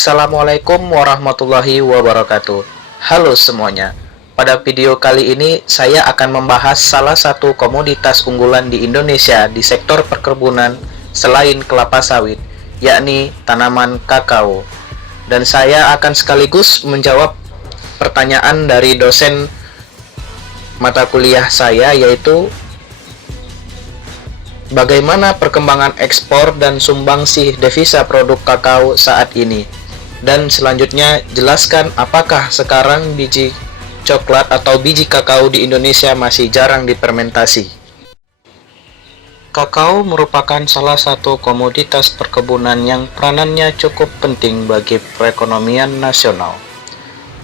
Assalamualaikum warahmatullahi wabarakatuh. Halo semuanya. Pada video kali ini saya akan membahas salah satu komoditas unggulan di Indonesia di sektor perkebunan selain kelapa sawit, yakni tanaman kakao. Dan saya akan sekaligus menjawab pertanyaan dari dosen mata kuliah saya, yaitu bagaimana perkembangan ekspor dan sumbangsih devisa produk kakao saat ini? Dan selanjutnya, jelaskan apakah sekarang biji coklat atau biji kakao di Indonesia masih jarang difermentasi. Kakao merupakan salah satu komoditas perkebunan yang peranannya cukup penting bagi perekonomian nasional,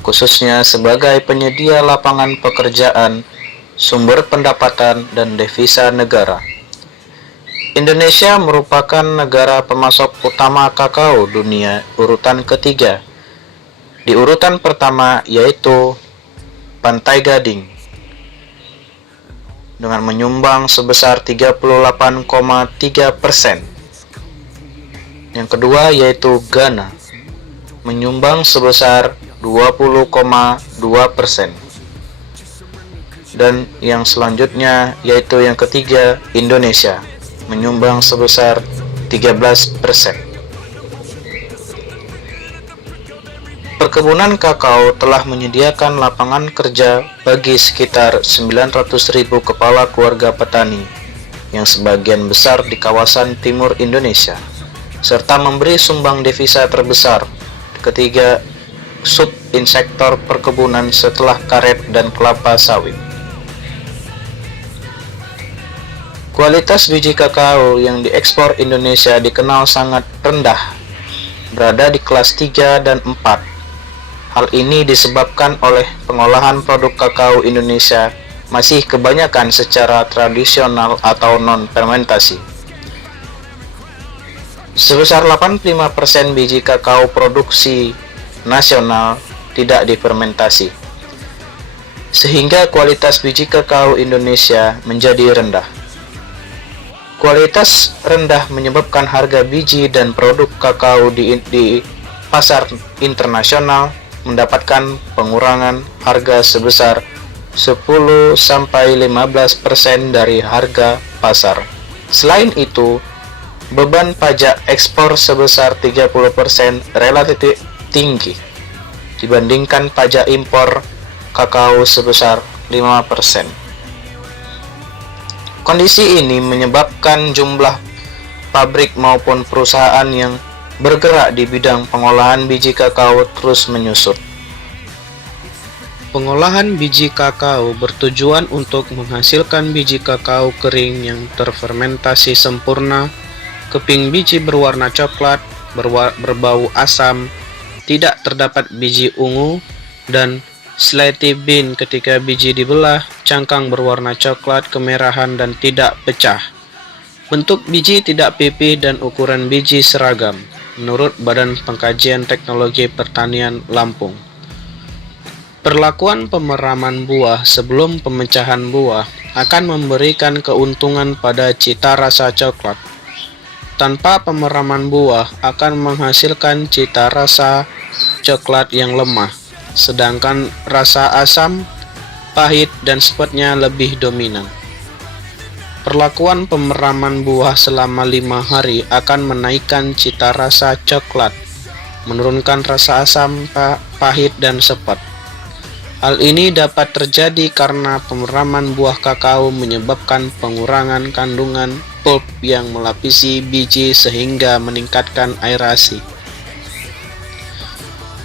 khususnya sebagai penyedia lapangan pekerjaan, sumber pendapatan, dan devisa negara. Indonesia merupakan negara pemasok utama kakao dunia urutan ketiga. Di urutan pertama yaitu Pantai Gading dengan menyumbang sebesar 38,3%. Yang kedua yaitu Ghana menyumbang sebesar 20,2%. Dan yang selanjutnya yaitu yang ketiga Indonesia menyumbang sebesar 13%. Perkebunan kakao telah menyediakan lapangan kerja bagi sekitar 900.000 kepala keluarga petani yang sebagian besar di kawasan timur Indonesia, serta memberi sumbang devisa terbesar ketiga sub-insektor perkebunan setelah karet dan kelapa sawit. Kualitas biji kakao yang diekspor Indonesia dikenal sangat rendah, berada di kelas 3 dan 4. Hal ini disebabkan oleh pengolahan produk kakao Indonesia masih kebanyakan secara tradisional atau non-fermentasi. Sebesar 85% biji kakao produksi nasional tidak difermentasi, sehingga kualitas biji kakao Indonesia menjadi rendah. Kualitas rendah menyebabkan harga biji dan produk kakao di pasar internasional mendapatkan pengurangan harga sebesar 10-15% dari harga pasar. Selain itu, beban pajak ekspor sebesar 30% relatif tinggi dibandingkan pajak impor kakao sebesar 5%. Kondisi ini menyebabkan jumlah pabrik maupun perusahaan yang bergerak di bidang pengolahan biji kakao terus menyusut. Pengolahan biji kakao bertujuan untuk menghasilkan biji kakao kering yang terfermentasi sempurna, keping biji berwarna coklat, berbau asam, tidak terdapat biji ungu, dan slaty bean ketika biji dibelah, cangkang berwarna coklat kemerahan dan tidak pecah. Bentuk biji tidak pipih dan ukuran biji seragam, menurut Badan Pengkajian Teknologi Pertanian Lampung. Perlakuan pemeraman buah sebelum pemecahan buah akan memberikan keuntungan pada cita rasa coklat. Tanpa pemeraman buah akan menghasilkan cita rasa coklat yang lemah, sedangkan rasa asam, pahit, dan sepetnya lebih dominan. Perlakuan pemeraman buah selama 5 hari akan menaikkan cita rasa coklat, menurunkan rasa asam, pahit, dan sepet. Hal ini dapat terjadi karena pemeraman buah kakao menyebabkan pengurangan kandungan pulp yang melapisi biji sehingga meningkatkan aerasi.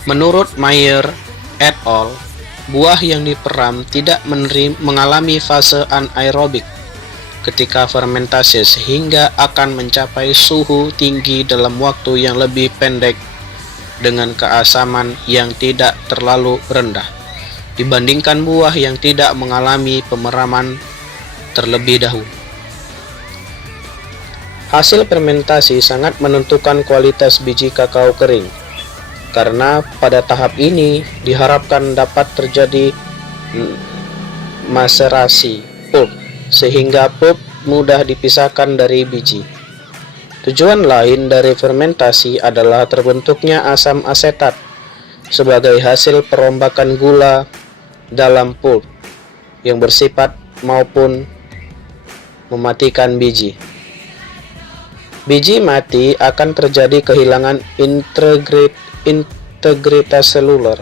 Menurut Mayer et al., buah yang diperam tidak mengalami fase anaerobik ketika fermentasi sehingga akan mencapai suhu tinggi dalam waktu yang lebih pendek dengan keasaman yang tidak terlalu rendah dibandingkan buah yang tidak mengalami pemeraman terlebih dahulu. Hasil fermentasi sangat menentukan kualitas biji kakao kering, karena pada tahap ini diharapkan dapat terjadi maserasi pulp, sehingga pulp mudah dipisahkan dari biji. Tujuan lain dari fermentasi adalah terbentuknya asam asetat sebagai hasil perombakan gula dalam pulp yang bersifat maupun mematikan biji. Biji mati akan terjadi kehilangan integritas seluler,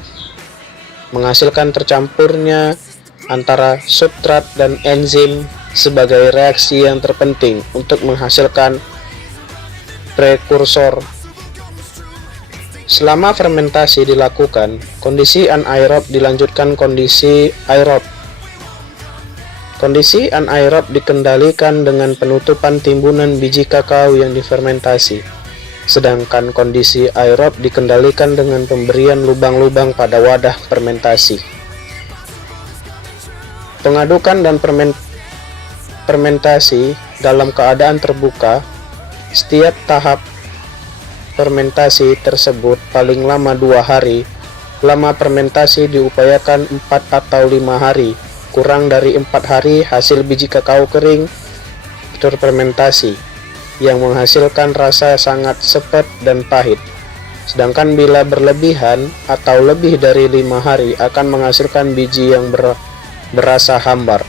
menghasilkan tercampurnya antara substrat dan enzim sebagai reaksi yang terpenting untuk menghasilkan prekursor. Selama fermentasi dilakukan, kondisi anaerob dilanjutkan kondisi aerob. Kondisi anaerob dikendalikan dengan penutupan timbunan biji kakao yang difermentasi, sedangkan kondisi aerob dikendalikan dengan pemberian lubang-lubang pada wadah fermentasi. Pengadukan dan fermentasi dalam keadaan terbuka. Setiap tahap fermentasi tersebut paling lama 2 hari. Lama fermentasi diupayakan 4 atau 5 hari. Kurang dari 4 hari hasil biji kakao kering terfermentasi yang menghasilkan rasa sangat sepet dan pahit. Sedangkan bila berlebihan atau lebih dari 5 hari akan menghasilkan biji yang berasa hambar.